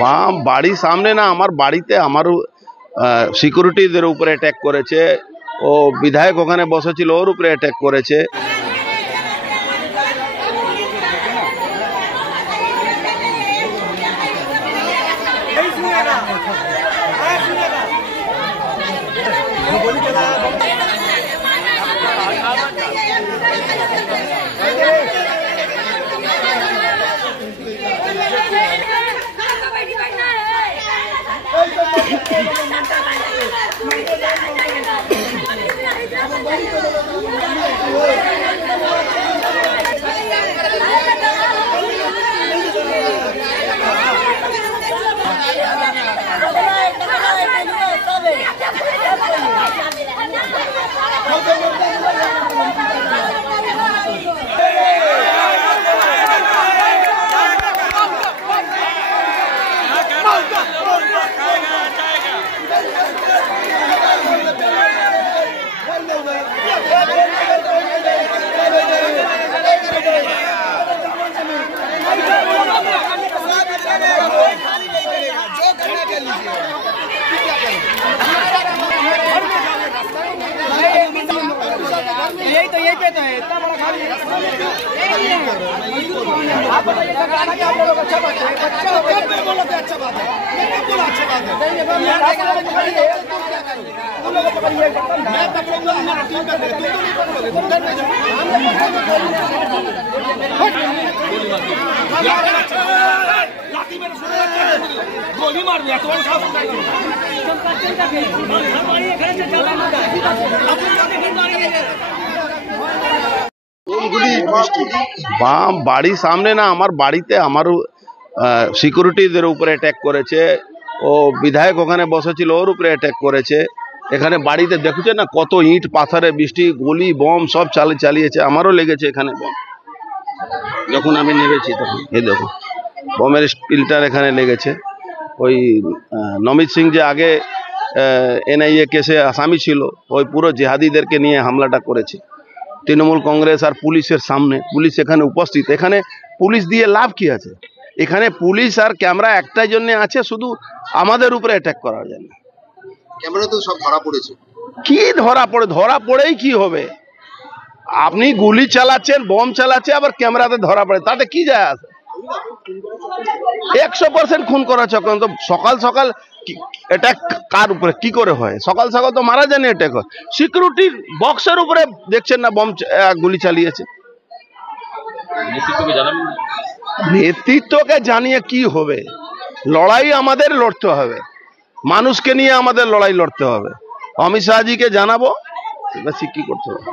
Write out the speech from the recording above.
বাম বাড়ির সামনে না, আমার বাড়িতে আমার সিকিউরিটিদের উপরে অ্যাটাক করেছে। ও বিধায়ক ওখানে বসেছিল, ওর উপরে অ্যাটাক করেছে। यही पे तो है, इतना बड़ा गाड़ी आप बताइए आप लोग अच्छा बात है, अच्छा बोलो तो अच्छा बात है, बिल्कुल अच्छी बात है। तुम लोग पकड़िए, मैं पकड़ूंगा, हमारा टीम का तुम नहीं पकड़ोगे, तुम डर नहीं लाठी मेरे सुनो, गोली मार दिया तो বাম বাড়ির সামনে না, আমার বাড়িতে আমার সিকিউরিটিদের উপরে অ্যাটাক করেছে। ও বিধায়ক ওখানে বসেছিল, ওর উপরে অ্যাটাক করেছে। এখানে বাড়িতে দেখছে না কত ইট পাথরে বৃষ্টি, গুলি বম সব চালিয়েছে। আমারও লেগেছে এখানে বম, যখন আমি নেমেছি তখন এই দেখো বমের স্পিলটার এখানে লেগেছে। ওই নমিত সিং যে আগে NIA কেসে আসামি ছিল, ওই পুরো জেহাদিদেরকে নিয়ে হামলাটা করেছে তৃণমূল কংগ্রেস আর পুলিশের সামনে। পুলিশ এখানে উপস্থিত, এখানে পুলিশ দিয়ে লাভ কি আছে? এখানে পুলিশ আর ক্যামেরা একটাই জন্য আছে, শুধু আমাদের উপরে অ্যাটাক করার জন্য। ক্যামেরা তো সব ধরা পড়েছে। কি ধরা পড়েই কি হবে? আপনি গুলি চালাচ্ছেন, বম চালাচ্ছে, আবার ক্যামেরাতে ধরা পড়ে, তাতে কি যায় আসে? 100% খুন করা চক্রান্ত। সকাল সকাল অ্যাটাক কার উপরে কি করে হয়? সকাল সকাল তো মারা যায়নি, অ্যাটাক হয় সিকিউরিটির বক্সের উপরে। দেখছেন না বম গুলি চালিয়েছে। নেতৃত্বকে জানিয়ে কি হবে? লড়াই আমাদের লড়তে হবে, মানুষকে নিয়ে আমাদের লড়াই লড়তে হবে। অমিত শাহজিকে জানাবো কি করতে হবে।